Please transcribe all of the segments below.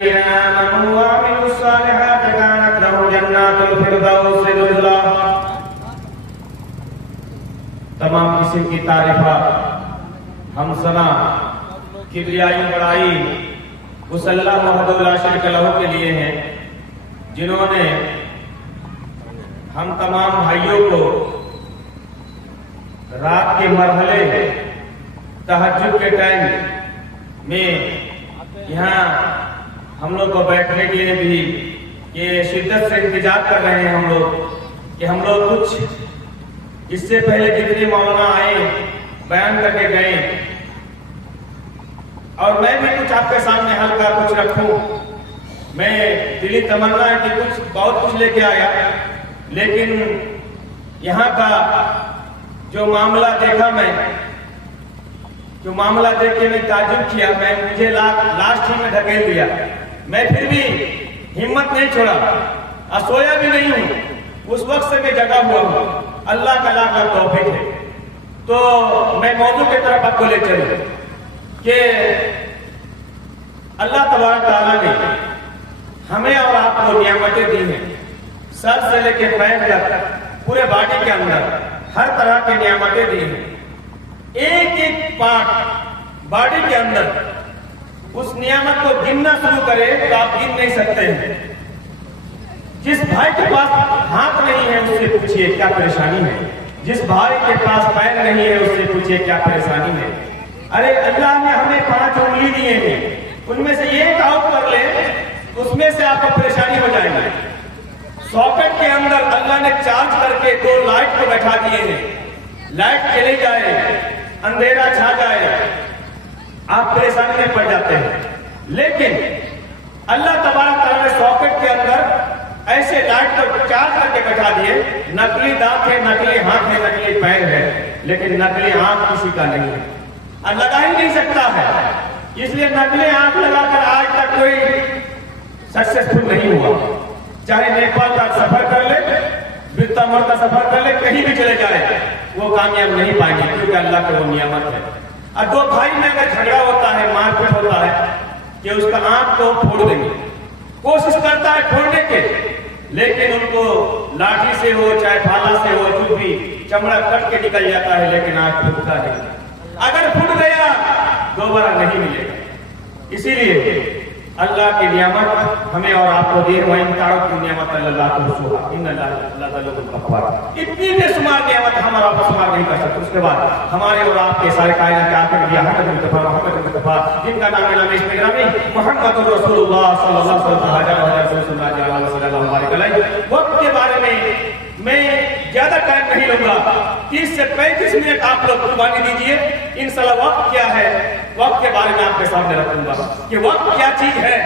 آمنوا وعملوا الصالحات كانت لهم جنات الفردوس نزلا۔ تمام قسم کی تعریفات ہم سنا کبریائی بڑائی اس اللہ وحدہ لا شریک لہ کے لیے ہیں جنہوں نے ہم تمام بھائیوں کو رات کے مرحلے تہجد کے ٹائم میں یہاں ہم لوگ کو بیٹھنے کے لیے بھی یہ شدت سے انتظار کر رہے ہیں ہم لوگ کہ ہم لوگ کچھ اس سے پہلے جتنے مولانا آئے بیان کر کے گئے اور میں بھی کچھ آپ کے سامنے ہلکا کچھ رکھوں۔ میں دلی تمنا ہے کہ بہت کچھ لے کے آیا، لیکن یہاں کا جو معاملہ دیکھا میں دیکھ کے میں تعجب کیا، مجھے لاسٹ ہی میں دھکیل دیا۔ میں پھر بھی ہمت نہیں چھوڑا اور سویا بھی نہیں ہوں، اس وقت سے میں جگا ہوا ہوں۔ اللہ کا لاکھ لاکھ توفیق ہے۔ تو میں موضوع کی طرف آپ کو لے چلوں کہ اللہ تبارک تعالیٰ نے ہمیں اور آپ کو نعمتیں دی ہیں، سر سے لے کے پیر تک پورے باڈی کے اندر ہر طرح کی نعمتیں دی ہیں۔ ایک ایک پارٹ باڈی کے اندر اس نعمت کو گننا شروع کرے تو آپ گن نہیں سکتے ہیں۔ جس بھائی کے پاس ہاتھ نہیں ہے اس سے پوچھئے کیا پریشانی ہے، جس بھائی کے پاس پیر نہیں ہے اس سے پوچھئے کیا پریشانی ہے۔ ارے اللہ نے ہمیں 5 انگلی دیے ہیں، ان میں سے ایک آؤٹ کر لے اس میں سے آپ کو پریشانی ہو جائے گی۔ ساکٹ کے اندر اللہ نے چارج کر کے 2 لائٹ کو بیٹھا دیے ہیں، لائٹ چلی جائے اندھیرا چھا جائے آپ پریشانی میں پڑ جاتے ہیں۔ لیکن اللہ تبارک تعالیٰ نے ساکٹ کے اندر ایسے لائٹ کو چارج کر کے بیٹھا دیے، نقلی دانت ہے، نقلی ہاتھ ہے، نقلی پیر ہے، لیکن نقلی آنکھ کسی کا نہیں ہے اور لگا ہی نہیں سکتا ہے۔ اس لیے نقلی آنکھ لگا کر آج تک کوئی سکسیسفل نہیں ہوا، چاہے نیپال کا سفر کر لے، برتامور کا سفر کر لے، کہیں بھی چلے جائے وہ کامیاب نہیں پائیں گے، کیونکہ اللہ کی وہ نعمت ہے۔ اور 2 بھائی میں اگر جھگڑا ہوتا ہے، مار پیٹ ہوتا ہے کہ اس کا آنکھ کو پھوڑ دیں گے، کوشش کرتا ہے پھوڑنے کے، لیکن ان کو لاٹھی سے ہو چاہے بھالا سے ہو کچھ بھی چمڑا کٹ کے نکل جاتا ہے، لیکن آنکھ پھوٹتا ہے۔ اگر پھوٹ گیا دوبارہ نہیں ملے گا۔ اسی لیے اللہ کی نعمت ہمیں اور آپ کو دی، وَإِن تَعُدُّوا نِعْمَتَ اللَّهِ لَا تُحْصُوهَا إِنَّ اللَّهَ لَغَفُورٌ غَفُورٌ۔ اتنی بے شمار نعمت ہم اور آپ شمار نہیں کر سکتے۔ اس کے بعد ہمارے اور آپ کے سارے کائنات کے آخر نبی احمد مصطفیٰ محمد مصطفیٰ جن کا نام نام اسم گرامی محمد رسول اللہ صلی اللہ علیہ وسلم۔ وقت کے بارے میں زیادہ ٹائم نہیں لوں گا، 30 سے 35 منٹ آپ لوگ قربانی دیجئے۔ انشاءاللہ وقت کیا ہے، وقت کے بارے میں آپ کے سامنے رکھوں گا کہ وقت کیا چیز ہے۔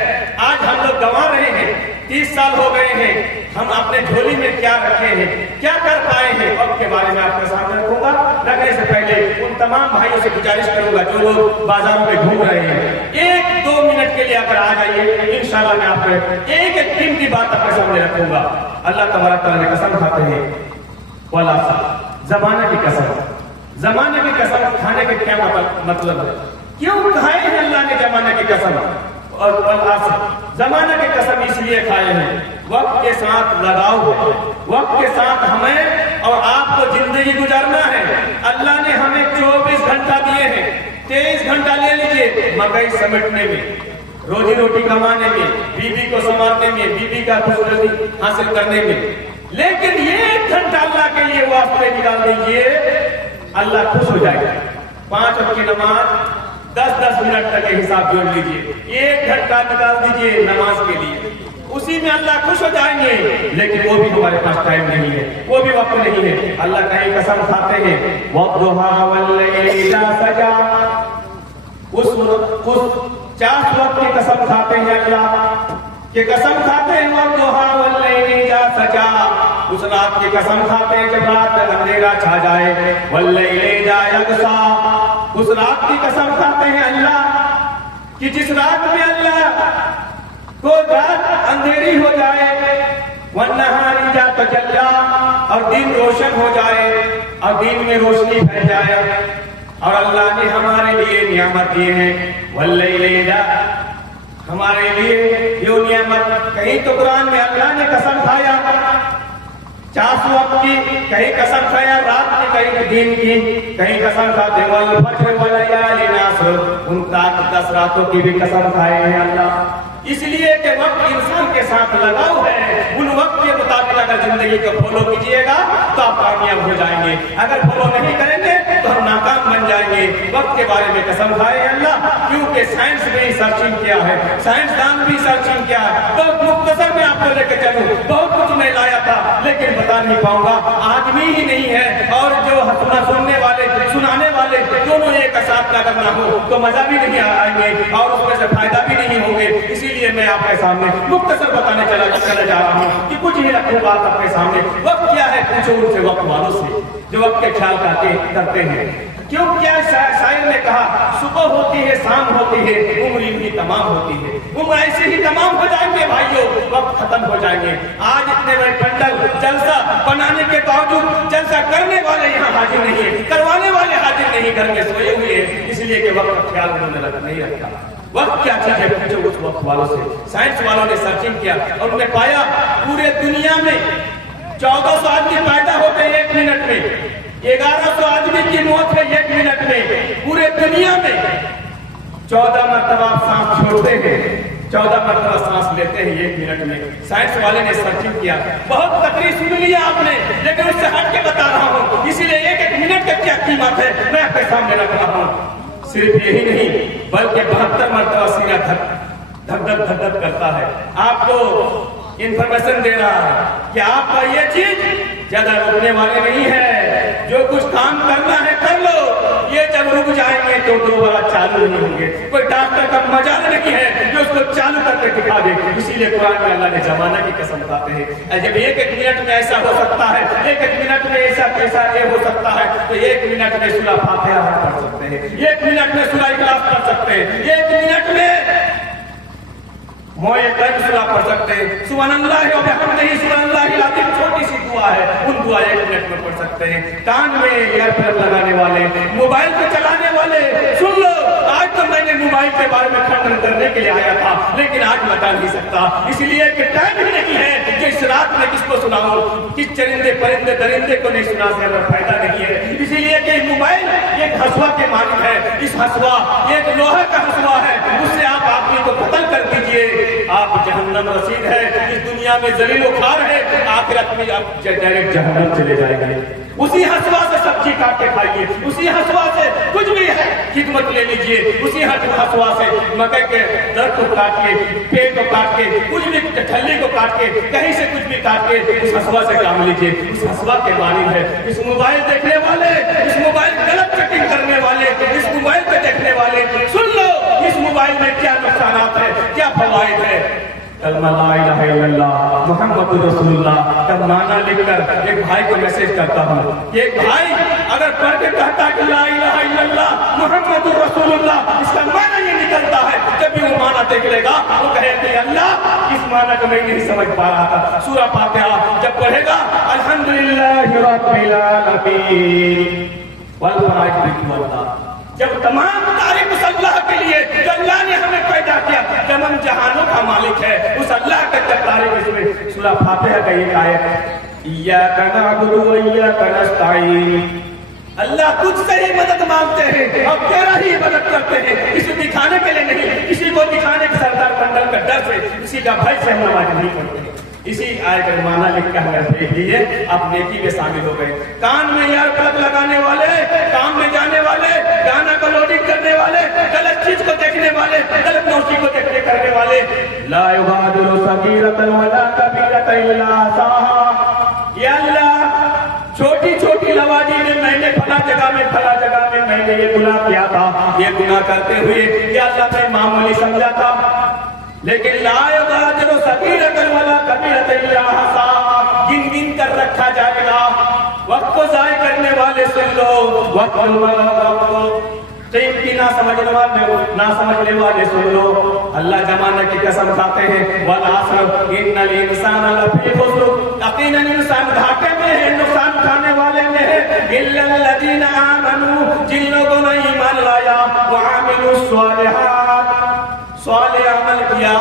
آج ہم لوگ گنوا رہے ہیں، 30 سال ہو گئے ہیں، ہم اپنے جھولی میں کیا رکھے ہیں، کیا کر پائے ہیں، وقت کے بارے میں آپ کے سامنے رکھوں گا۔ رکھنے سے پہلے ان تمام بھائیوں سے گزارش کروں گا جو لوگ بازاروں میں گھوم رہے ہیں، 1-2 منٹ کے لیے اگر آ جائیے، انشاءاللہ میں آپ کو ایک ایک قیمتی بات آپ کے سامنے رکھوں گا۔ اللہ تبارک تعالیٰ نے قسم کھاتے ہیں، زمانہ کی قسم، زمانے کی قسم کھانے کے کیا مطلب ہے؟ کیوں کھائے ہیں اللہ نے زمانہ کی قسم؟ اور زمانہ کی قسم اس لیے کھائے ہیں، وقت کے ساتھ لگاؤ ہے، وقت کے ساتھ ہمیں اور آپ کو زندگی گزارنا ہے۔ اللہ نے ہمیں 24 گھنٹہ دیے ہیں، 23 گھنٹہ لے لیجئے مکئی سمیٹنے میں، روزی روٹی کمانے میں، بیوی کو سنبھالنے میں، بیوی کا خوشنصیبی حاصل کرنے میں، لیکن یہ 1 گھنٹہ اللہ کے لیے واسطے نکال دیجئے، اللہ خوش ہو جائے گا۔ 5 وقت کی نماز 10-10 منٹ تک کے حساب جوڑ لیجئے، 1 گھنٹہ نکال دیجئے نماز کے لیے، اسی میں اللہ خوش ہو جائیں گے۔ لیکن وہ بھی ہمارے پاس ٹائم نہیں ہے، وہ بھی وقت نہیں ہے۔ اللہ کہیں قسم کھاتے ہیں وَالضُّحَىٰ وَاللَّيْلِ إِذَا سَجَىٰ، اس 4 وقت کی قسم کھاتے ہیں اللہ کہ قسم کھاتے ہیں وَالضُّحَىٰ وَاللَّيْلِ إِذَا سَجَىٰ، اس رات کی قسم کھاتے ہیں جب رات میں اندھیرا چھا جائے، وَاللَّيْلِ إِذَا يَغْشَىٰ، اس رات کی قسم کھاتے ہیں اللہ کہ جس رات میں اللہ کو رات اندھیری ہو جائے، وَالنَّهَارِ إِذَا تَجَلَّىٰ، اور دن روشن ہو جائے اور دن میں روشنی پھیل جائے۔ اور اللہ نے ہمارے لیے نعمت دیے ہیں، وَاللَّيْلِ إِذَا، ہمارے لیے जो नियामत, कहीं तो कुरान में अल्लाह ने कसम खाया 4 वक्त की, कहीं कसम खाया रात की, कहीं दिन की, कहीं कसम खाते वल फज्र वल लयाली नासर, उन 10 रातों की भी कसम खाए हैं अल्लाह। इसलिए कि वक्त इंसान के साथ लगाव है, उन वक्त के मुताबिक अगर जिंदगी को फॉलो कीजिएगा तो आप कामयाब हो जाएंगे, अगर फॉलो नहीं करेंगे तो हम नाकाम बन जाएंगे। वक्त के बारे में कसम खाए हैं अल्लाह, क्योंकि साइंस में ही सर्चिंग किया है, साइंसदान भी सर्चिंग किया है। बहुत मुख्तसर में आपको लेकर चलूं, बहुत कुछ मैं लाया था लेकिन बता नहीं पाऊंगा, आदमी ही नहीं है और जो हंसना सुनने वाले सुनाने वाले दोनों एक साथ अगर ना हो तो मजा भी नहीं आएंगे और उसमें से फायदा भी नहीं होंगे। इसीलिए मैं आपके सामने मुख्तसर बताने चला जा रहा हूँ कि कुछ ही रखूं बात आपके सामने। वक्त क्या है, पूछो उनसे वक्त वालों से जो वक्त के ख्याल करते हैं। क्यों, क्या शायर ने कहा, सुबह होती है शाम होती है, उम्र भी तमाम होती है। उम्र ऐसे ही तमाम हो जाएंगे भाइयों, वक्त खत्म हो जाएंगे। आज इतने बड़े पंडल जलसा बनाने के बावजूद जलसा करने वाले यहाँ हाजिर नहीं है, करवाने वाले हाजिर नहीं, घर में सोए हुए हैं, इसलिए कि वक्त का ख्याल उन्होंने नहीं रखा। वक्त क्या चीज है, पूछो उस वक्त वालों से। साइंस वालों ने सर्चिंग किया और उन्होंने पाया पूरे दुनिया में 1400 आदमी पैदा होते हैं 1 मिनट में, 1100 आदमी की मौत है 1 मिनट में। पूरे दुनिया में 14 मरतबा सांस छोड़ते हैं, 14 मरतबा सांस लेते हैं 1 मिनट में। साइंस वाले ने सर्चिंग किया, बहुत तकरीर सुन लिया आपने, लेकिन उससे हट के बता रहा हूँ, इसीलिए 1-1 मिनट का क्या कीमत है मैं आपके सामने रख रहा हूँ। सिर्फ यही नहीं बल्कि 72 मरतबा सीना धक धक करता है। आपको इंफॉर्मेशन दे रहा है कि आपका ये चीज ज्यादा रुकने वाले नहीं है, जो कुछ काम करना है कर लो, ये जब रुक जाएंगे तो दोबारा चालू नहीं होंगे। कोई डॉक्टर का मजाल नहीं है जो उसको चालू करके दिखा दे। इसीलिए कुरान में अल्लाह ने जमाना की कसम खाते हैं, जब 1-1 मिनट में ऐसा हो सकता है, 1-1 मिनट में ऐसा कैसा ये हो सकता है, तो 1 मिनट में सूरह फातिहा पढ़ सकते हैं, 1 मिनट में सूरह इखलास पढ़ सकते हैं, 1 मिनट में मोए कल सूरह पढ़ सकते हैं, सुब्हानअल्लाह व बिहम्दिही सुब्हानअल्लाहिल अज़ीम, छोटी सी दुआ है, उन दुआ 1 मिनट में पढ़ सकते हैं। कान में ईयरफोन लगाने वाले, मोबाइल को चलाने वाले, सुन लो, आज तो मैंने मोबाइल के बारे में खंडन करने के लिए आया था, लेकिन आज बता नहीं सकता, इसलिए कि टाइम ही नहीं है कि इस रात में किसको सुनाऊं, किस चरिंदे परिंदे दरिंदे को नहीं सुना से अगर फायदा नहीं है। इसलिए कि मोबाइल एक हसुआ के मालिक है, इस हसुआ एक लोहा का हसुआ है, उससे आप आदमी को कत्ल कर दीजिए, आप जहन्नम रसीद है, इस दुनिया में जलील खार है, आखिरत में आप डायरेक्ट जहन्नम चले जाएंगे। उसी हसुआ से सब्जी काट के खाइए, उसी हसुआ से कुछ भी है खिदमत ले लीजिए, उसी हसुआ से मकई के दर को काट के, पेड़ को काट के, कुछ भी ठल्ली को काट के, कहीं से कुछ भी काट के उस हसुआ से काम लीजिए, उस हसुआ के मालिक है। इस मोबाइल देखने वाले, इस मोबाइल गलत चेकिंग करने वाले, इस मोबाइल पे देखने वाले, सुन लो इस मोबाइल में क्या नुकसानात है, क्या फवाइद है। कलमा ला इलाहा इल्लल्लाह मुहम्मदुर रसूलुल्लाह का माना लिखकर एक भाई को मैसेज करता हूँ, एक भाई अगर पढ़ के कहता कि ला इलाहा इल्लल्लाह मुहम्मदुर रसूलुल्लाह, इसका माना ये निकलता है, जब भी वो माना देख लेगा वो कहेगा अल्लाह इस माना को मैं नहीं समझ पा रहा था। सूरह फातिहा जब पढ़ेगा अल्हम्दुलिल्लाहि रब्बिल आलमीन वल फराइद, जब तमाम तारीफ उस अल्लाह के लिए जो अल्लाह ने हमें पैदा किया, तमाम जहानों का मालिक है, उस अल्लाह के जब तारीफ, इसमें सूरह फातिहा का एक आयत इय्याका नअबुदु व इय्याका नस्तईन, अल्लाह तुझसे ही मदद मांगते हैं और तेरा ही मदद करते हैं, किसी दिखाने के लिए नहीं, किसी को दिखाने के सरदार मंडल का डर से, किसी का भय से हम नमाज नहीं पढ़ते। इसी आयत का माना लिख कर हमें देख लीजिए, आप नेकी में शामिल हो गए। कान में यार प्लग लगाने वाले, काम में जाने वाले, गाना को लोडिंग करने वाले, गलत चीज को देखने वाले, गलत नौशी को देखने करने वाले, ला युगादिरु सगीरतन वला कबीरतन इल्ला अहसाहा, या अल्लाह छोटी छोटी लवाजी में मैंने फला जगह में मैंने ये गुनाह किया था, ये गुनाह करते हुए या अल्लाह मैं मामूली समझा था, लेकिन ला युगादिरु सगीरतन वला कबीरतन इल्ला अहसाहा, गिन गिन कर रखा जाएगा। वक्त को जाय करने वाले सुन लो, वक्त कीमती ना समझने वाले सुन लो, अल्लाह जमाने की कसम खाते हैं वल असर इन्नल इंसान लफी खुस्र, यकीनन इंसान घाटे में है, नुकसान उठाने वाले में है, इल्लल लजीना आमनू, जिन लोगों ने ईमान लाया, व आमिलुस सालिहात, सालिह अमल किया,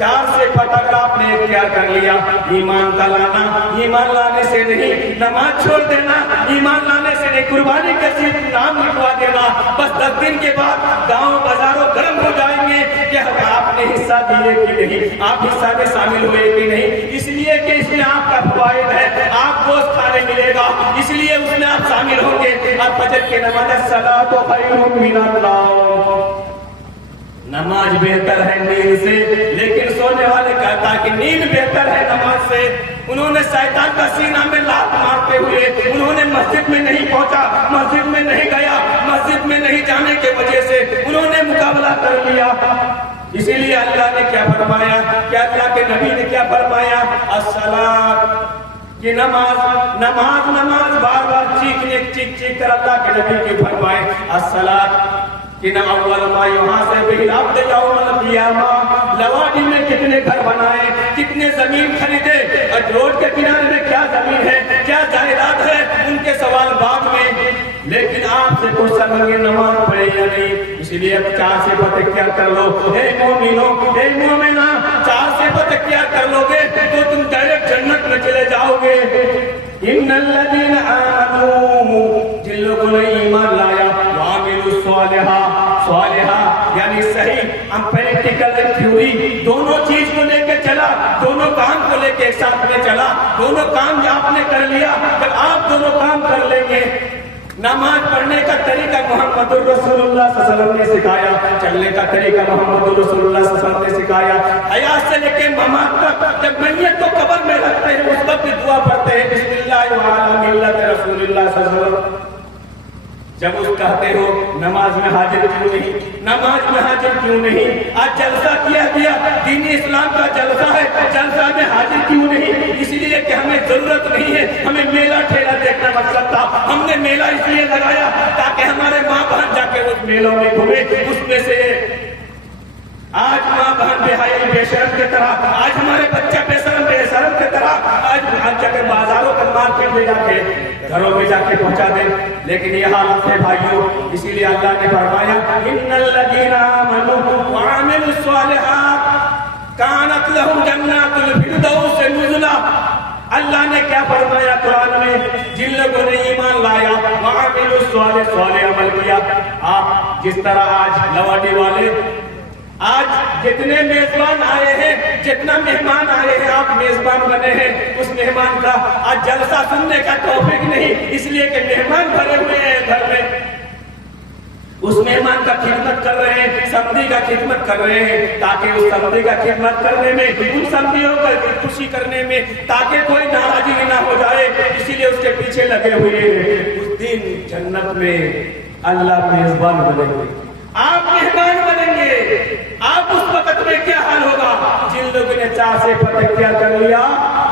4 صفات اگر آپ نے اختیار کر لیا، ایمان کا لانا، ایمان لانے سے نہیں نماز چھوڑ دینا، ایمان لانے سے نہیں قربانی کا صرف نام لکھوا دینا، بس 10 دن کے بعد گاؤں بازاروں گرم ہو جائیں گے کہ آپ نے حصہ دیے کہ نہیں، آپ حصہ میں شامل ہوئے کہ نہیں، اس لیے کہ اس میں آپ کا فوائد ہے، آپ گوشت کھانے ملے گا، اس لیے اس میں آپ شامل ہوں گے۔ اور فجر کے نماز الصلاۃ خیر من النوم، نماز بہتر ہے نیند سے، لیکن سونے والے کہتا کہ نیند بہتر ہے نماز سے۔ انہوں نے شیطان کا سینہ میں لات مارتے ہوئے انہوں نے مسجد میں نہیں پہنچا، مسجد میں نہیں گیا، مسجد میں نہیں جانے کے وجہ سے انہوں نے مقابلہ کر لیا۔ اسی لیے اللہ نے کیا فرمایا کہ اللہ کے نبی نے کیا فرمایا، الصلاۃ، یہ نماز نماز نماز، بار بار چیخ کر اللہ کے نبی کے فرمائے الصلاۃ کہ نہ اول ما یحاسب به العبد یوم القیامہ، لواڈی میں کتنے گھر بنائے، کتنے زمین خریدے، اور روڈ کے کنارے میں کیا زمین ہے، کیا جائیداد ہے، ان کے سوال بعد میں، لیکن آپ سے کوشچن ہوں گے نماز پڑھے یا نہیں۔ اسی لیے اب 4 صفات اختیار کر لو، اے مومنوں، اے مومنہ، 4 صفات اختیار کر لو گے تو تم ڈائریکٹ جنت میں چلے جاؤ گے۔ ان الذین آمنوا، جن لوگوں نے ایمان لایا، وعملوا صالحہ یعنی صحیح پریکٹیکل تھیوری، دونوں چیز کو لے کے چلا، دونوں کام کو لے کے ایک ساتھ میں چلا، دونوں کام آپ نے کر لیا، جب آپ دونوں کام کر لیں گے۔ نماز پڑھنے کا طریقہ محمد رسول اللہ صلی اللہ علیہ وسلم نے سکھایا، چلنے کا طریقہ محمد رسول اللہ صلی اللہ علیہ وسلم نے سکھایا، حیات سے لے کے ممات تک، جب میت کو قبر میں رکھتے ہیں اس وقت بھی دعا پڑھتے ہیں بسم اللہ وعلی ملت رسول اللہ صلی اللہ علیہ وسلم۔ جب اس کہتے ہو نماز میں حاضر کیوں نہیں، نماز میں حاضر کیوں نہیں، آج جلسہ کیا گیا، دین اسلام کا جلسہ ہے، جلسہ میں حاضر کیوں نہیں، اس لیے کہ ہمیں ضرورت نہیں ہے، ہمیں میلہ ٹھیلا دیکھنا مقصد تھا، ہم نے میلہ اس لیے لگایا تاکہ ہمارے ماں بہن جا کے اس میلوں میں گھومے، اس میں سے آج ماں بہن بے حیا بے شرم کی طرح، آج ہمارے بچہ بے شرم بے شرم کی طرح، آج جا کے بازاروں کا مارکیٹ میں جا کے گھروں میں جا کے پہنچا دیں، لیکن یہ حالت ہے بھائیوں۔ اسی لیے اللہ نے فرمایا ان الذین آمنوا وعملوا الصالحات کانت لهم جنات الفردوس نزلا۔ اللہ نے کیا فرمایا قرآن میں، جن لوگوں نے ایمان لایا، وعملوا الصالحات، صالح عمل کیا۔ آپ جس طرح آج لواڈی والے، آج جتنے میزبان آئے ہیں، جتنا مہمان آئے ہیں، آپ میزبان بنے ہیں، اس مہمان کا آج جلسہ سننے کا توفیق نہیں، اس لیے کہ مہمان بھرے ہوئے ہیں گھر میں، اس مہمان کا خدمت کر رہے ہیں، سمدھی کا خدمت کر رہے ہیں، تاکہ اس سمدھی کا خدمت کرنے میں، ان سمدھیوں کا خوشی کرنے میں، تاکہ کوئی ناراضگی نہ ہو جائے، اسی لیے اس کے پیچھے لگے ہوئے ہیں۔ اس دن جنت میں اللہ میزبان بنے گے، آپ مہمان بنیں گے۔ آپ اس وقت میں کیا حال ہوگا، جن لوگوں نے 4 صفات اختیار کر لیا،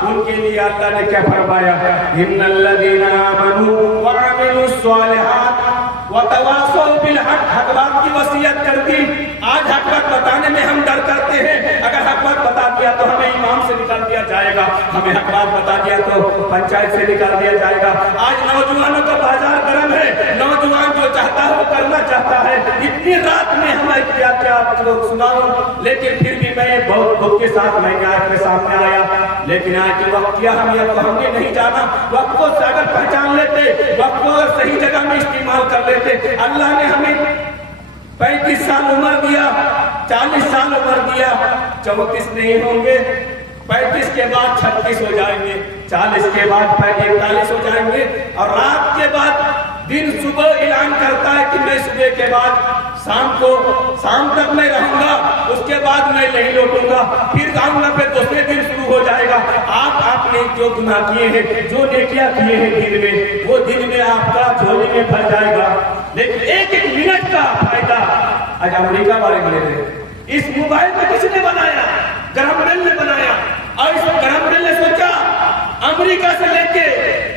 ان کے لیے اللہ نے کیا فرمایا، ان الذین آمنوا وعملوا الصالحات وتواصوا بالحق، حق بات کی وصیت کر دی۔ آج حق بات بتانے میں ہم ڈر کرتے ہیں، اگر حق بات بتا دیا تو ہمیں امام سے نکال دیا جائے گا، ہمیں حق بات بتا دیا تو پنچایت سے نکال دیا جائے گا۔ آج نوجوانوں کا بازار گرم ہے، نوجوان جو چاہتا ہے وہ کرنا چاہتا ہے، اتنی رات میں ہمیں کیا کیا آپ لوگ سناؤں، لیکن پھر بھی میں بہت دکھ کے ساتھ میں آپ کے سامنے آیا، لیکن آج جو وقت کیا ہم نے نہیں جانا، وقت کو اگر پہچان لیتے، وقت کو صحیح جگہ میں استعمال کر لیتے۔ اللہ نے ہمیں 35 سال عمر دیا، 40 سال عمر دیا، 34 نہیں ہوں گے، 35 کے بعد 36 ہو جائیں گے، 40 کے بعد 41 ہو جائیں گے، اور رات کے بعد دن صبح اعلان کرتا ہے کہ میں صبح کے بعد شام تک میں رہوں گا، اس کے بعد میں نہیں لوٹوں گا، پھر جاؤں گا، پھر دوسرے دن شروع ہو جائے گا۔ آپ نے جو گناہ کیے ہیں، جو نیکیاں کیے ہیں دن میں، وہ دن میں آپ کا جھولی میں بھر جائے گا، لیکن ایک منٹ کا فائدہ آج امریکہ والے ملے رہے۔ اس موبائل کو کس نے بنایا؟ گرہم بیل نے بنایا، اور اس گرہم بیل نے سوچا امریکہ سے لے کے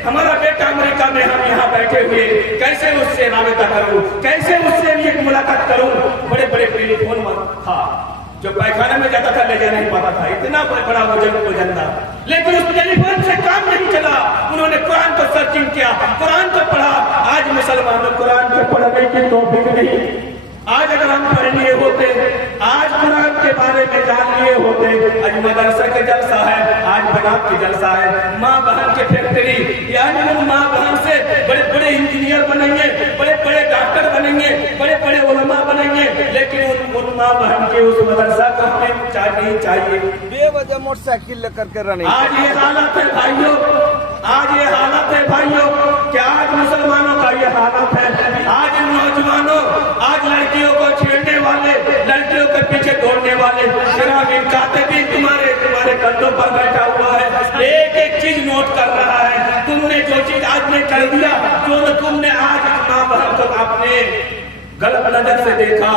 ہمارا بیٹا امریکہ میں، ہم یہاں بیٹھے ہوئے کیسے اس سے رابطہ کروں، کیسے اس سے ایک ملاقات کروں۔ بڑے بڑے ٹیلی فون تھا، جو پیخانے میں جاتا تھا لے جا نہیں پاتا تھا، اتنا بڑا وزن تھا، لیکن اس ٹیلی فون سے کام نہیں چلا۔ انہوں نے قرآن کو سرچنگ کیا، قرآن کو پڑھا۔ آج مسلمانوں قرآن کو پڑھنے کی توفیق نہیں، आज अगर हम पढ़ लिए होते, आज कुरान के बारे में जान लिए होते, आज मदरसा के जलसा है, आज बनात के जलसा है, माँ बहन के फैक्ट्री, यानी उन माँ बहन से बड़े बड़े इंजीनियर बनेंगे, बड़े बड़े डॉक्टर बनेंगे, बड़े बड़े उलमा बनेंगे, लेकिन उन माँ बहन के उस मदरसा को हमें नहीं चाहिए। बेवजह मोटरसाइकिल लेकर के रनिंग। आज ये हालत है भाइयों, आज ये हालत है भाइयों, क्या आज मुसलमानों का ये हालत है। आज नौजवानों, आज लड़कियों को छेड़ने वाले, लड़कियों के पीछे दौड़ने वाले शराबी कातिबी तुम्हारे कंधों पर बैठा हुआ है, एक एक चीज नोट कर रहा है। तुमने जो चीज आज ने कर दिया, जो तुमने आज माँ बहन को आपने गलत नजर से देखा,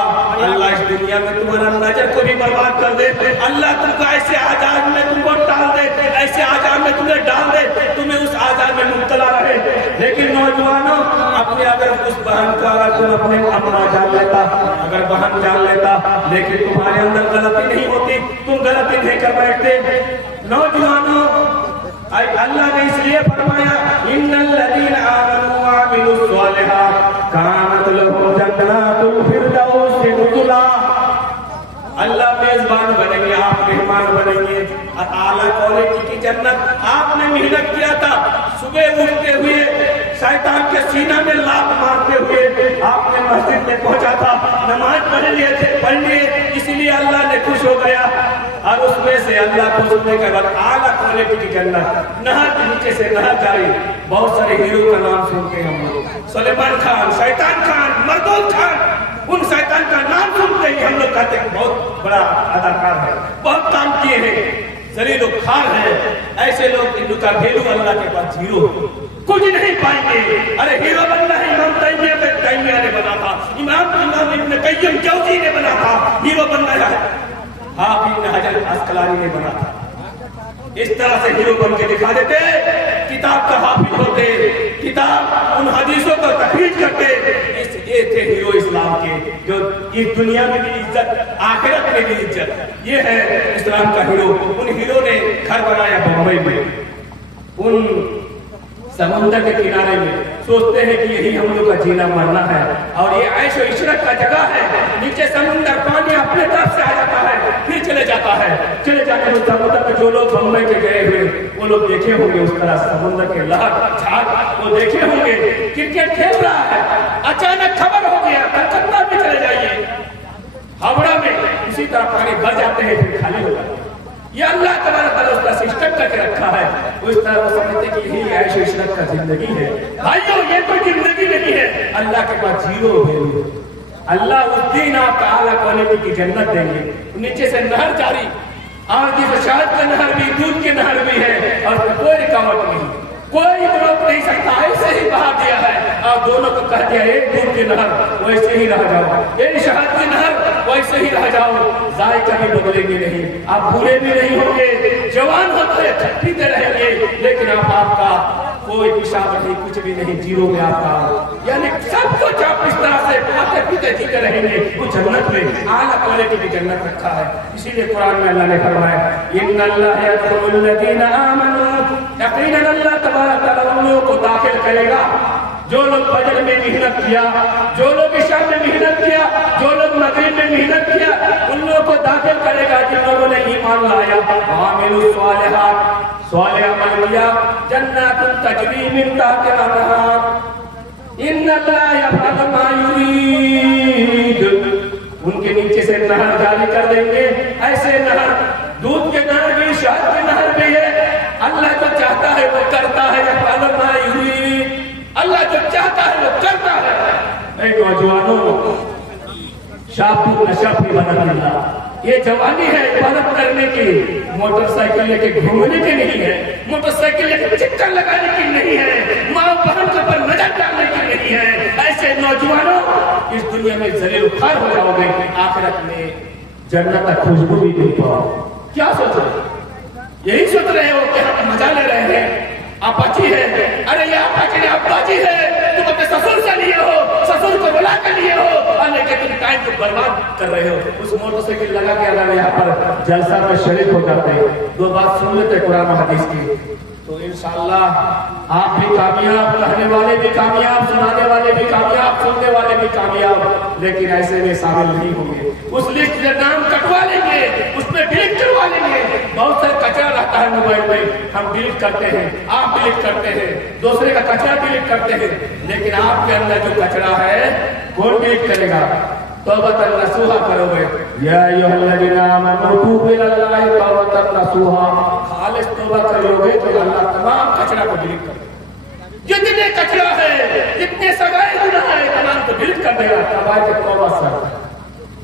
अल्लाह इस दुनिया में तुम्हारा नजर को भी बर्बाद कर दे। अल्लाह तुमको ऐसे आजाद में तुमको डाल दे, ऐसे आजाद में तुम्हें डाल दे, तुम्हें उस आजाद में मुब्तला रहे। लेकिन नौजवानों, अपने अगर उस बहन का अगर तुम अपने अपना जान लेता, अगर बहन जान लेता, लेकिन तुम्हारे अंदर गलती नहीं होती, तुम गलती नहीं कर बैठते। नौजवानों, अल्लाह ने इसलिए फरमाया, इन्नल लज़ीना आमनू व अमिलुस सालिहात कानत लहुम जन्नातुल फिरदौस नुज़ुला। अल्लाह मेजबान बनेंगे, आप मेहमान बनेंगे, आला क्वालिटी की जन्नत। आपने मेहनत किया था, सुबह उठते हुए शैतान के सीना में लात मारते हुए आपने मस्जिद में पहुंचा था, नमाज पढ़ लिए, इसलिए अल्लाह ने खुश हो गया। और उसमें से अल्लाह खुश होने के बाद आला क्वालिटी की जन्नत, नहर के नीचे से नहर जारी। बहुत सारे हीरो का नाम सुनते हैं हम लोग, सुलेमान खान, शैतान खान, मरदूद खान, उन शैतान का नाम सुनते ही हम लोग कहते हैं बहुत बड़ा अदाकार है, बहुत काम किए हैं, जलील खार है। ऐसे लोग इनका वैल्यू अल्लाह के पास जीरो, कुछ नहीं पाएंगे। अरे हीरो बनना है, इमाम तैमिया ने बना था, इमाम इब्न कय्यम जौज़ी ने बना था, हीरो बनना है, हाफिज इब्न हजर अस्कलानी ने बना था। इस तरह से हीरो बन के दिखा देते, किताब का हाफिज होते, किताब उन हदीसों को तहरीर करते। ये थे हीरो इस्लाम के, जो इस दुनिया में भी इज्जत, आखिरत में भी इज्जत। ये है इस्लाम का हीरो। उन हीरो ने घर बनाया बम्बई में, उन समुद्र के किनारे में, सोचते हैं कि यही हम लोग का जीना मरना है, और ये ऐशो इशरत का जगह है। नीचे समुद्र पानी अपने तरफ से आ जाता है, फिर चले जाता है, चले जाकर उस समुद्र में जो लोग बम्बई के गए हुए, वो लोग देखे होंगे उस तरह समुद्र के लहर झाग, वो देखे होंगे क्रिकेट खेल रहा है, अचानक खबर हो गया कलकत्ता में चले जाइए, हावड़ा में उसी तरह पानी भर जाते हैं, फिर खाली हो जाते हैं। ये अल्लाह तबारक व तआला सिस्टम करके रखा है। उस तरह वो समझते कि यही ऐश इशरत का जिंदगी है। भाइयों, ये कोई जिंदगी नहीं है, अल्लाह के पास जीरो वैल्यू। अल्लाह उस दिन आपको आला क्वालिटी की जन्नत देंगे, नीचे से नहर जारी, और जिस शहद का नहर भी, दूध की नहर भी है, और कोई रुकावट नहीं, कोई रोक नहीं सकता, ऐसे ही बहा दिया है। और दोनों को कह दिया, एक दूध की नहर वैसे ही रह जाओ, एक शहद की नहर वैसे ही रह जाओ, जायका भी बदलेंगे नहीं, आप बुरे भी नहीं होंगे, जवान होते पीते रहेंगे, लेकिन आपका कोई पेशाब नहीं, कुछ भी नहीं, जीरो में आपका, यानी सब कुछ आप इस तरह से खाते पीते जीते रहेंगे। वो जन्नत में आला क्वालिटी की जन्नत रखा है। इसीलिए कुरान में अल्लाह ने फरमाया, इन्नल्लाह यदखुलुल लज़ीना आमनू, यकीनन अल्लाह तबारक व तआला उन लोगों को दाखिल करेगा जो लोग फजर में मेहनत किया, जो लोग इशा में मेहनत किया, जो लोग मगरिब में मेहनत किया, उन लोगों को दाखिल करेगा जिन लोगों ने ईमान लाया, आमिलुस सालिहात, सालिह अमल किया, जन्नातुन तजरी मिन तहतिहा अनहार, इन्नल्लाह यफ़अलु मा युरीद। उनके नीचे से नहर जारी कर देंगे, ऐसे नहर, दूध के नहर भी, शहद के नहर भी है। अल्लाह जो चाहता है वो करता है, यफ़अलु मा युरीद, अल्लाह जो चाहता है वो करता है। ऐ नौजवानों, शाफी नशाफी बनना, ये जवानी है इबादत करने की, मोटरसाइकिल लेके घूमने की नहीं है, मोटरसाइकिल लेके चक्कर लगाने की नहीं है, माँ बहन के ऊपर नजर डालने की नहीं है। ऐसे नौजवानों इस दुनिया में जलील खार हो जाओगे, आखिरत में जन्नत का खुशबू भी नहीं पाओ। क्या सोच रहे, यही सोच रहे हो कि हम मजा ले रहे हैं, अपाची है, अरे ये अपाची ने अब्बाजी है, तुम अपने ससुर से लिए हो, ससुर को बुला कर लिए हो, और लेकिन तुम टाइम को برباد کر رہے ہو. اس موٹر سائیکل لگا کے اگر یہاں پر جلسہ میں شریک ہو جاتے ہیں, دو بات سن لیتے قرآن و حدیث کی, تو انشاءاللہ آپ بھی کامیاب, کہنے والے بھی کامیاب, سنانے والے بھی کامیاب, سننے والے بھی کامیاب, لیکن ایسے میں شامل نہیں ہوں گے. اس لسٹ سے نام کٹوا لیں گے, اس میں ڈیلیٹ کروا لیں گے. بہت سارا کچرا رہتا ہے موبائل میں, ہم ڈیلیٹ کرتے ہیں, آپ ڈیلیٹ کرتے ہیں, دوسرے کا کچرا ڈیلیٹ کرتے ہیں, لیکن آپ کے اندر جو کچرا ہے کون ڈیلیٹ کرے گا؟ توبۃ نصوحا کرو گے. یا ایھا الذین آمنوا توبوا الی اللہ توبۃ نصوحا, خالص توبہ کرو گے تو اللہ تمام کچرا کو ڈیلیٹ کر دے گا. جتنے کچرا ہے, جتنے سگائے گناہ ہے, تمام کو ڈیلیٹ کر دے گا. تبارک توبہ سر.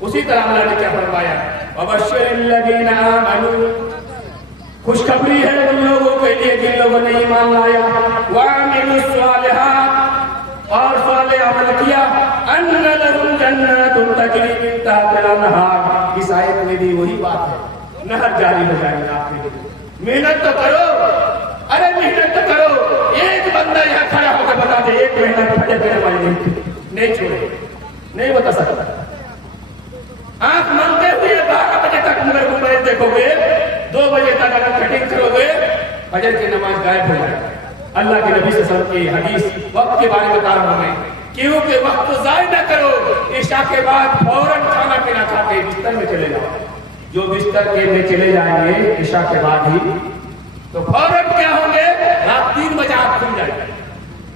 اسی طرح اللہ نے کیا فرمایا, وبشر الذین آمنوا, خوشخبری ہے ان لوگوں کے لیے جن لوگوں نے ایمان لایا, وعملوا الصالحات, اور صالح عمل کیا, ان لہم جنات تجری من تحتہا الانہار. اس آیت میں بھی وہی بات ہے, نہر جاری ہو جائے گا آپ کے لیے. محنت تو کرو, ارے محنت تو کرو. ایک بندہ یہاں کھڑا ہو کے بتا دے ایک مہینہ فجر کے نماز نہیں چھوڑے, نہیں بتا سکتا. آنکھ مانتے ہوئے 12 بجے تک موبائل دیکھو گے, 2 بجے تک اگر کٹنگ کرو گے, فجر کی نماز غائب ہو جائے. اللہ کے نبی صلی اللہ علیہ وسلم کی حدیث وقت کے بارے میں بتا رہا ہوں میں, کیونکہ وقت کو ضائع نہ کرو. عشاء کے بعد فوراً کھانا پینا کھا کے بستر میں چلے جاؤ. جو بستر کے میں چلے جائیں گے عشاء کے بعد ہی, تو فوراً کیا ہوں گے, رات 3 بجے آپ کھل جائیں گے.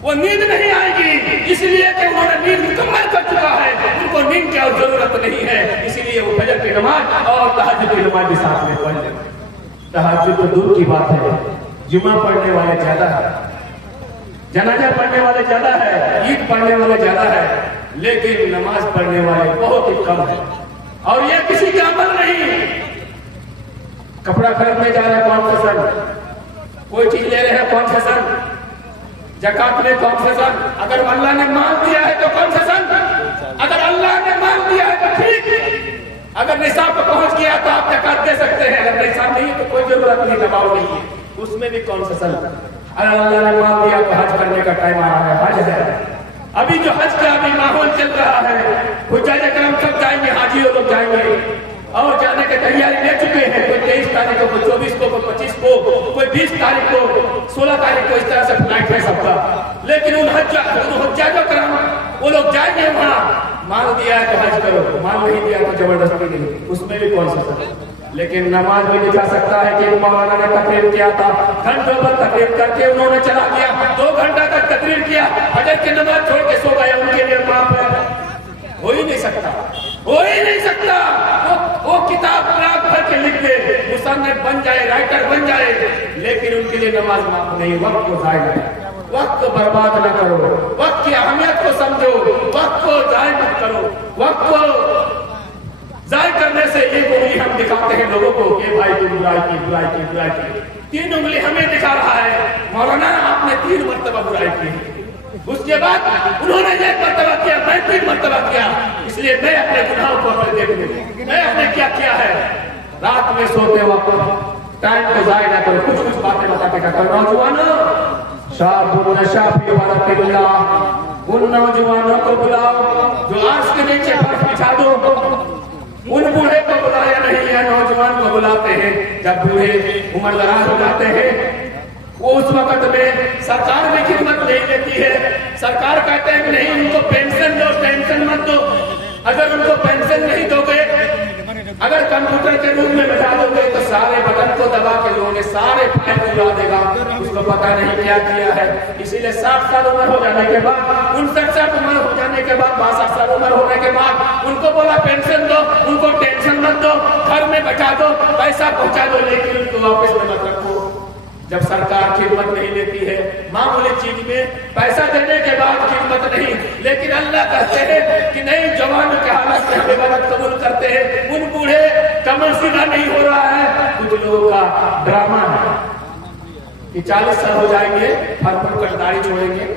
وہ نیند نہیں آئے گی, اس لیے کہ انہوں نے نیند مکمل کر چکا ہے, ان کو نیند کی ضرورت نہیں ہے. اسی لیے وہ فجر کی نماز اور تہجد کی نماز بھی ساتھ میں پڑھ لیں. تہجد تو دور کی بات ہے, جمعہ پڑھنے والے زیادہ ہے, جنازہ پڑھنے والے زیادہ ہے, عید پڑھنے والے زیادہ ہے, لیکن نماز پڑھنے والے بہت ہی کم ہے. اور یہ کسی کا عمل نہیں. کپڑا خریدنے جا رہے ہیں کون سے سن, کوئی چیز لے رہے ہیں کون سے سن, زکات میں کون سے سن, اگر اللہ نے مال دیا ہے تو کون سے سن, اگر اللہ نے مال دیا ہے تو ٹھیک, اگر نصاب پہ پہنچ گیا تو آپ زکات دے سکتے ہیں, اگر نصاب نہیں ہے تو کوئی ضرورت نہیں, دباؤ نہیں ہے. اس میں بھی کون سے سن, اگر اللہ نے مال دیا تو حج کرنے کا ٹائم آ رہا ہے, حج ہے. ابھی جو حج کا ابھی ماحول چل رہا ہے, حجاج کرام سب جائیں گے, حاجی لوگ جائیں گے اور جانے کی تیاری لے چکے ہیں. کوئی 23 تاریخ کو, کوئی 24 کو, کوئی 25 کو, کوئی 20 تاریخ کو, 16 تاریخ کو, اس طرح سے فلائٹ ہے سب کا. لیکن ان حجاج کرام وہ لوگ جائیں گے وہاں, مال دیا ہے تو حج کرو, مال نہیں دیا تو زبردستی نہیں. اس میں بھی کون سا سر. لیکن نماز بھی دکھا سکتا ہے کہ مولانا نے تقریر کیا تھا, گھنٹوں پر تقریر کر کے انہوں نے چلا گیا, 2 گھنٹہ تک تقریر کیا, فجر کی نماز چھوڑ کے سو گئے. ان کے لیے معاف ہے, ہو ہی نہیں سکتا, ہو ہی نہیں سکتا. وہ کتاب رات بھر کے لکھ دے, مصنف بن جائے, رائٹر بن جائے, لیکن ان کے لیے نماز معاف نہیں. وقت کو ضائع نہ کرو, وقت کو برباد نہ کرو, وقت کی اہمیت کو سمجھو, وقت کو ضائع مت کرو. وقت کو ضائع کرنے سے ایک انگلی ہم دکھاتے ہیں لوگوں کو کہ بھائی تم برائی کی, برائی کی, برائی کی. 3 انگلی ہمیں دکھا رہا ہے, مولانا آپ نے 3 مرتبہ برائی کی. اس کے بعد انہوں نے 1 مرتبہ کیا, میں 3 مرتبہ کیا. اس لیے میں اپنے گناہوں کو اپنے دیکھنے, میں نے کیا ہے. رات میں سوتے وقت ٹائم کو ضائع نہ کرو, کچھ باتیں بتا کے کرو. نوجوانوں, شاب النشا فی ورق اللہ, ان نوجوانوں کو بلاؤ جو آج کے نیچے فرش بچھا دو. ان بوڑھے کو بلایا نہیں ہے, نوجوان کو بلاتے ہیں. جب بوڑھے عمر دراز ہو جاتے ہیں, وہ اس وقت میں سرکار بھی خدمت نہیں لیتی ہے. سرکار کہتے ہیں کہ نہیں, ان کو پینشن دو, ٹینشن مت دو. اگر ان کو پینشن نہیں دو گے, اگر کمپیوٹر کے روم میں بٹھا دو گے تو سارے بٹن کو دبا کے لوگوں نے سارے فائل اڑا دے گا, اس کو پتا نہیں کیا کیا ہے. اسی لیے 60 سال عمر ہو جانے کے بعد, 59 عمر ہو جانے کے بعد, 62 سال عمر ہونے کے بعد ان کو بولا پینشن دو, ان کو ٹینشن مت دو, گھر میں بچا دو, پیسہ پہنچا دو, لیکن ان کو واپس میں مت رکھو. جب سرکار خدمت نہیں لیتی ہے, معمولی چیز میں پیسہ دینے کے بعد خدمت نہیں, لیکن اللہ کہتے ہیں کہ نہیں, جوانوں کے حالت میں ہم عبادت قبول کرتے ہیں. ان بوڑھے کمر سیدھا نہیں ہو رہا ہے. کچھ لوگوں کا ڈرامہ ہے کہ 40 سال ہو جائیں گے, پھر کر داڑھی چھوڑیں گے,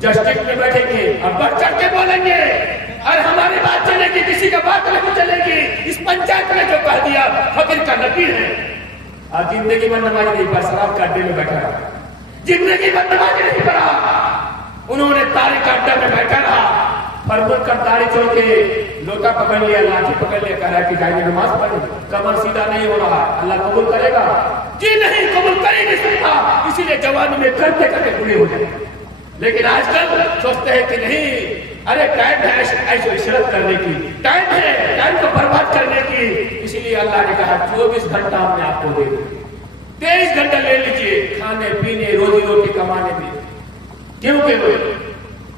جسٹس میں بیٹھیں گے اور بڑھ چڑھ کے بولیں گے, اور ہماری بات چلے گی, کسی کا بات نہیں چلے گی. اس پنچایت نے جو کہہ دیا فقیر کا نبی ہے. اور زندگی میں نماز نہیں پڑھا, شراب کا اڈے میں بیٹھا رہا, زندگی میں نماز نہیں پڑھا. انہوں نے تاریخ کا اڈا میں بیٹھا رہا, फरमुल कर दाढ़ी छोड़ के लोटा पकड़ लिया, लाठी पकड़ लिया, कह रहा है कि जाइए नमाज पढ़े, कमर सीधा नहीं हो रहा, अल्लाह कबूल करेगा? जी नहीं, कबूल कर ही नहीं सकता। इसीलिए जवानी में करते करते बूढ़े हो जाते। लेकिन आजकल सोचते हैं कि नहीं, अरे टाइम है ऐशो इशरत करने की, टाइम है टाइम को बर्बाद करने की। इसीलिए अल्लाह ने कहा 24 घंटा हमने आपको दे दिया, 23 घंटा ले लीजिए खाने पीने रोजी रोटी कमाने में। क्योंकि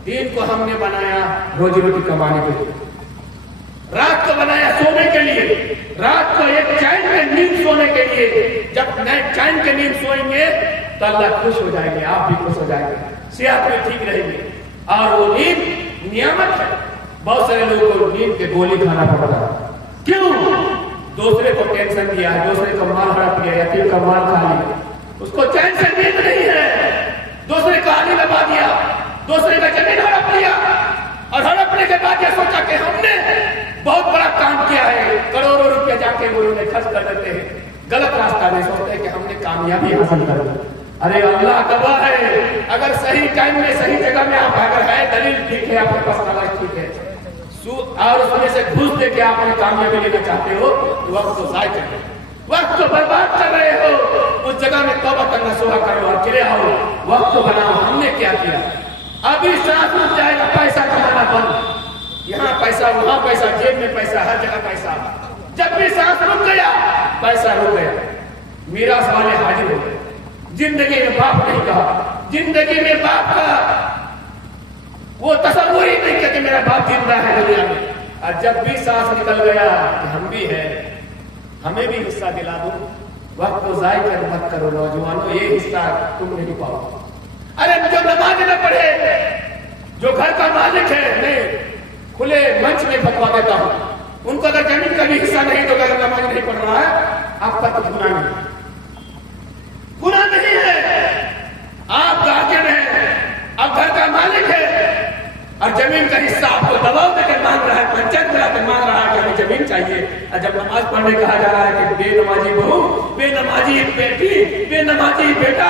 दिन को हमने बनाया रोजी रोटी कमाने के लिए, रात को बनाया सोने के लिए, रात को एक चैन में नींद सोने के लिए। जब चैन के नींद सोएंगे तो अल्लाह खुश हो जाएंगे, आप भी खुश हो जाएंगे, सेहत में ठीक रहेंगे। और वो नींद नियामत है। बहुत सारे लोगों को नींद के गोली खाना पड़ता है। क्यों? दूसरे को टेंशन दिया है, दूसरे को माल हड़प लिया, यतीम का माल खा लिया, उसको चैन से नींद नहीं है। दूसरे को आगे लगा दिया, दूसरे का जमीन हड़प लिया, और हड़पने के बाद ये सोचा कि हमने बहुत बड़ा काम किया है, करोड़ों रुपया जाके वो लोग खर्च कर देते हैं, गलत रास्ता नहीं सोचते कि हमने कामयाबी हासिल कर ली। अरे अल्लाह गवाह है, अगर सही टाइम में सही जगह में आप अगर है, दलील ठीक है, आपके पास तलाश ठीक है, और उसमें से घूस दे के आपने कामयाबी लेना चाहते हो, तो वक्त को जाय कर रहे हो, वक्त को बर्बाद कर रहे हो। उस जगह में तौबा करना सुबह करो और चले आओ, वक्त को बनाओ। हमने क्या किया? अभी सांस रुक जाएगा, पैसा कमाना बंद, यहाँ पैसा वहां पैसा, जेब में पैसा, हर जगह पैसा। जब भी सांस रुक गया पैसा रुक गया, मीरास वाले हाजिर हो गए। जिंदगी में बाप नहीं कहा, जिंदगी में बाप का वो तस्वीर ही नहीं किया कि मेरा बाप जिंदा है दुनिया में। और जब भी सांस निकल गया कि हम भी है, हमें भी हिस्सा दिला दो। वक्त को जाय कर मत करो नौजवानों, ये हिस्सा तुम नहीं पाओ। अरे जो नमाज न पढ़े, जो घर का मालिक है, मैं खुले मंच में फतवा देता हूं, उनको अगर जमीन का भी हिस्सा नहीं दोगे, अगर नमाज नहीं पढ़ रहा है, आपका कुछ गुनाह नहीं, गुनाह नहीं है। आप गार्जियन है, आप घर का मालिक है, और जमीन का हिस्सा आपको दबाव देकर मांग रहा है, पंचायत बुलाकर मांग रहा है कि हमें जमीन चाहिए। और जब नमाज पढ़ने कहा जा रहा है कि बेनमाजी बहू, बेनमाजी बेटी, बेनमाजी बेटा,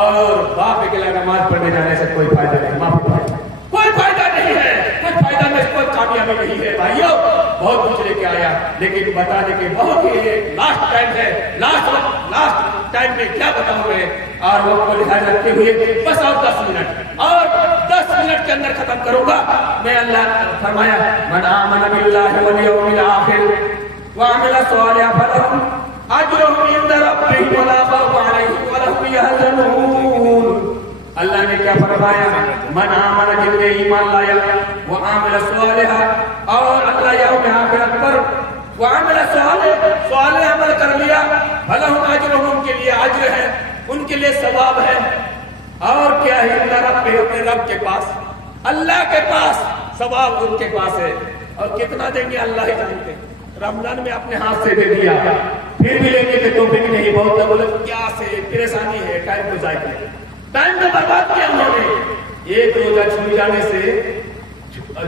और बाप अकेला नमाज पढ़ने जाने से कोई फायदा नहीं, माफी पाए कोई फायदा नहीं है, कोई फायदा नहीं, कोई कामयाबी नहीं है। भाइयों बहुत कुछ लेके आया, लेकिन बताने के बहुत ही लास्ट टाइम है, लास्ट टाइम में क्या बताऊं मैं, और वक्त को लिहाज रखते हुए बस और 10 मिनट, और 10 मिनट के अंदर खत्म करूंगा मैं। अल्लाह फरमाया मन आमन बिल्लाहि वल यौमिल आखिर व अमिल सालिहन फलहु अजरुहु इंद रब्बिहिम वला खौफुन अलैहिम वला हुम यहज़नून। अल्लाह ने क्या फरमाया? मन आमन, जिसने ईमान लाया, वो आमिल सालिहन, और अल्लाह यौम आखिरत पर वो आमिल सालिह अमल कर लिया, फलहु अजरुहु, उनके लिए अज्र है, उनके लिए सवाब है। और क्या है? इंद रब्बिहिम, अपने रब के पास, अल्लाह के पास सवाब उनके पास है। और कितना देंगे अल्लाह ही जानते हैं। रमजान में अपने हाथ से दे दिया, फिर भी लेने के तो भी नहीं। बहुत लोग बोले क्या से परेशानी है, टाइम को जाए किया, टाइम को बर्बाद किया उन्होंने। एक रोजा छूट जाने से,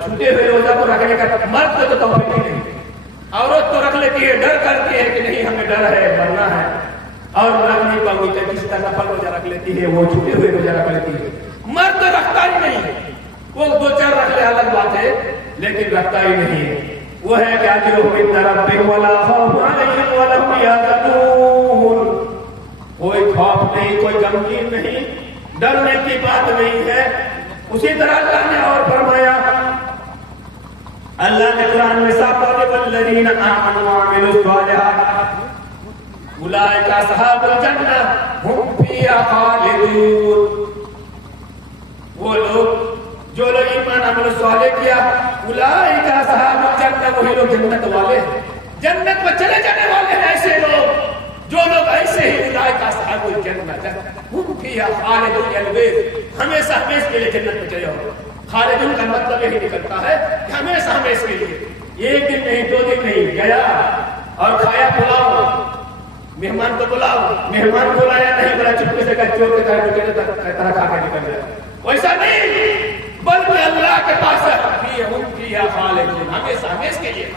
छूटे हुए रोजा को रखने का मर्द को तो तौफीक ही नहीं, औरत तो रख लेती है, डर करती है कि नहीं हमें डर है, मरना है, और रख नहीं पाऊंगी तो किसी तरह नफल रोजा रख लेती है, वो छूटे हुए रोजा रख लेती है। मर्द तो रखता ही नहीं, वो 2-4 रख ले अलग बात है, लेकिन रखता ही नहीं है। वो है कि अजरुहु इंद रब्बिहिम वला खौफुन अलैहिम वला हुम यहज़नून। कोई खौफ नहीं, कोई गमगीन नहीं, डरने की बात नहीं है। उसी तरह अल्लाह ने और फरमाया, अल्लाह ने कुरान में साफ कहा वल्लज़ीना आमनू व अमिलुस सालिहात उलाइका असहाबुल जन्नह हुम फीहा खालिदून। वो लोग जो लोग ईमान अमल सालिह किया, उलाइका असहाबुल जन्नह, वही लोग जन्नत वाले, जन्नत में चले जाने वाले हैं। ऐसे लोग, जो लोग ऐसे ही उलाइका असहाबुल जन्नह हुम फीहा खालिदून, हमेशा हमेशा के लिए जन्नत में चले जाओ। खालिदून का मतलब यही निकलता है कि हमेशा हमेशा के लिए, एक दिन नहीं, 2 दिन नहीं, गया और खाया पुलाव, मेहमान को बुलाओ, मेहमान बुलाया नहीं, बोला चुपके से चोर के तरह खा के निकल गया, वैसा नहीं, बल्कि अल्लाह के पास हमेशा हमेशा के लिए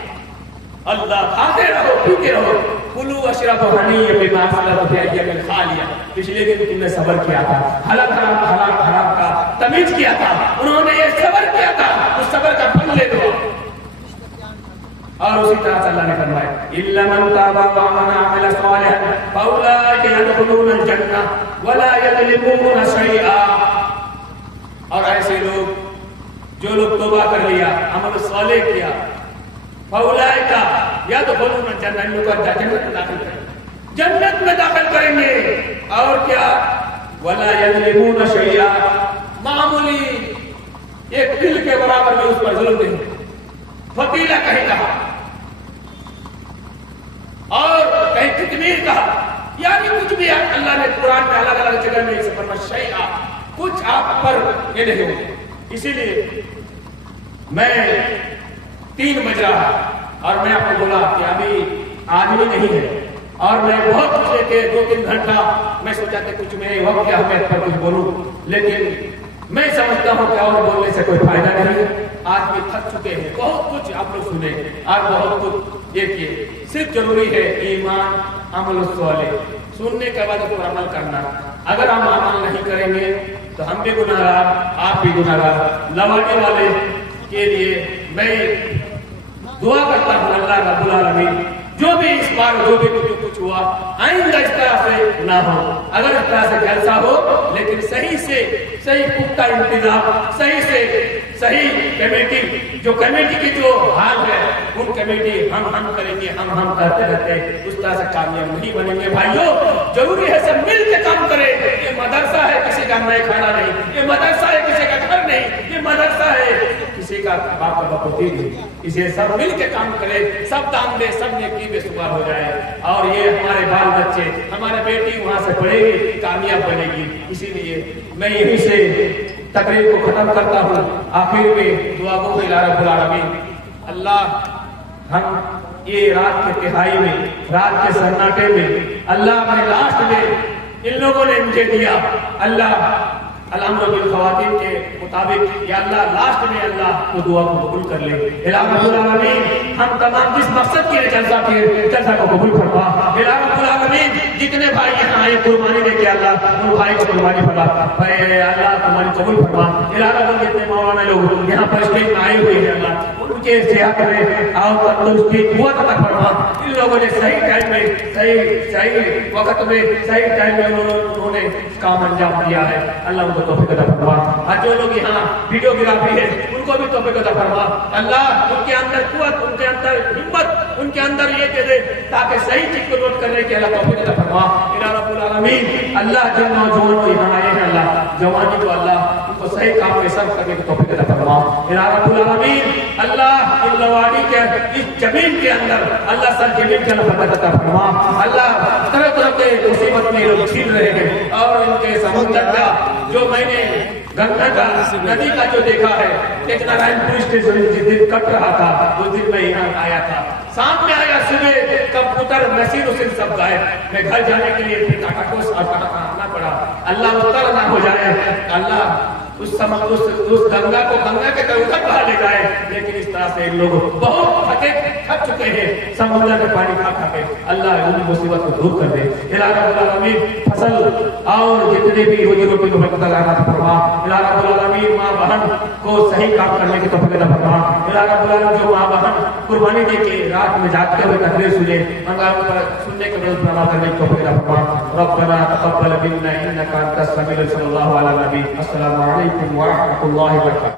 अल्लाह खाते रहो, पीते रहो, कुलू वशरबू हनीय्यन बिमा असलफ़्तुम फ़ी अय्यामिन खालिया, पिछले दिन तुमने सब्र किया था, हलाल हराम का तमीज किया था, उन्होंने ये सब्र किया था, उस सब्र का फल ले दो। और उसी तरह से अल्लाह ने फरमाया इल्ला मन ताबा व आमना अमिला सालिहन फउलाइका यदखुलूनल जन्नह वला यज़लिमूना शैआ। और ऐसे लोग जो लोग तौबा कर लिया, अमल सालेह किया, फउलाइका यदखुलूनल जन्नह, इनको जन्नत में दाखिल करेंगे, जन्नत में दाखिल करेंगे। और क्या, वला यज़लिमूना शैआ, मामूली एक तिल के बराबर भी उस पर जुल्म नहीं, फकीला कहीं कहा और कहीं कितमीर कहा, यानी कुछ भी अल्लाह ने कुरान में अलग अलग जगह में इसे फरमाया शैआ, कुछ आप पर ये नहीं होगा। इसीलिए मैं 3 बज रहा और मैं आपको बोला कि अभी आदमी नहीं है, और मैं बहुत कुछ लेके 2-3 घंटा मैं सोचा था कुछ मैं वक्त क्या मैं पर कुछ बोलूं, लेकिन मैं समझता हूं कि और बोलने से कोई फायदा नहीं है। आदमी थक चुके हैं, बहुत कुछ आप लोग सुने और बहुत कुछ ये किए। सिर्फ जरूरी है ईमान अमल सालेह, सुनने के बाद उस पर अमल करना। अगर हम अमल नहीं करेंगे तो हम भी गुनाहगार, आप भी गुनाहगार। लवाने वाले के लिए मैं दुआ करता हूँ अल्लाह रब्बुल आलमीन जो भी इस बार जो भी कुछ हुआ आइंदा इस तरह से ना हो। अगर इस तरह से जलसा हो लेकिन सही से सही पुख्ता इंतजाम, सही से सही कमेटी, जो कमेटी की जो हाल है उन कमेटी हम करेंगे, हम करते रहते, उस तरह से कामयाब नहीं बनेंगे। भाइयों जरूरी है सब मिल के काम करें। ये मदरसा है, किसी का मैं खाना नहीं, ये मदरसा है किसी का घर नहीं, ये मदरसा है किसी का बाप का बपोती नहीं। इसे सब मिल के काम करे, सब दान दे, सब नेकी में शुमार हो जाए, और ये हमारे बाल बच्चे, हमारे बेटी वहां से पढ़ेगी, कामयाब बनेगी। इसीलिए मैं यहीं से तकरीर को खत्म करता हूँ। आखिर में दुआ को इला रब्बुल आलमीन, अल्लाह हम ये रात के तिहाई में, रात के सन्नाटे में, अल्लाह में लास्ट में इन लोगों ने मुझे दिया, अल्लाह अल्हम्दु बिल खवातीम के मुताबिक या अल्लाह लास्ट में अल्लाह को दुआ को कबूल कर ले। इला रब्बुल आलमीन हम तमाम जिस मकसद के लिए जलसा को कबूल फरमा। इला रब्बुल आलमीन जितने भाई यहाँ आए कुर्बानी लेके अल्लाह उन भाई को कुर्बानी फरमा, अल्लाह तुम्हारी कबूल फरमा। इला रब्बुल जितने मौलाना लोग यहाँ पर स्टेज में आए हुए हैं अल्लाह उनके सेहत में और तंदुरुस्ती कुव्वत अता फरमा। इन लोगों ने सही टाइम में सही वक्त में सही टाइम में उन्होंने काम अंजाम दिया है। अल्लाह तौफीक अता फरमा। और जो लोग यहाँ वीडियोग्राफी है उनको भी तौफीक अता फरमा। अल्लाह उनके अंदर कुव्वत, उनके अंदर हिम्मत, उनके अंदर ये दे दे ताकि सही चीज को नोट करने के अल्लाह तौफीक अता फरमा। इला रब्बुल आलमीन अल्लाह जिन नौजवानों यहाँ आए हैं अल्लाह जवानी को अल्लाह उनको सही काम में सर्व करने की तौफीक अता फरमा। इला रब्बुल आलमीन अल्लाह इन लवानी के इस जमीन के अंदर अल्लाह सर जमीन के अंदर बरकत अता फरमा। अल्लाह तरह तरह के मुसीबत में लोग छीन रहे हैं, और इनके समुद्र का जो मैंने गंगा का नदी का जो देखा है, एक नारायण पुलिस स्टेशन जिस दिन कट रहा था उस दिन मैं यहाँ आया था, सामने आया सुबह कंप्यूटर मशीन उसी सब गायब। मैं घर जाने के लिए फिर टाटा को आना पड़ा। अल्लाह उतर ना हो जाए, अल्लाह उस गंगा को गंगा के उधर बाहर ले जाए। लेकिन इस तरह से लोग बहुत थक चुके हैं समुद्र के पानी खा के। अल्लाह उन मुसीबत को दूर कर दे। इला रब्बुल आलमीन फसल और जितने भी रोजी रोटी को बरकत अता फरमा। इला रब्बुल आलमीन माँ बहन को सही काम करने की तौफीक अता फरमा। इला रब्बुल आलमीन जो माँ बहन कुर्बानी दे के रात में जागते हुए तकरीर सुने, सुनने के बाद प्रमाण करने की तौफीक अता फरमा। रब्बना तक़ब्बल मिन्ना इन्नका अंतस समीउल अलीम। सल्लल्लाहु अलैहि व सल्लम। अस्सलामु अलैकुम व रहमतुल्लाहि व बरकातहू।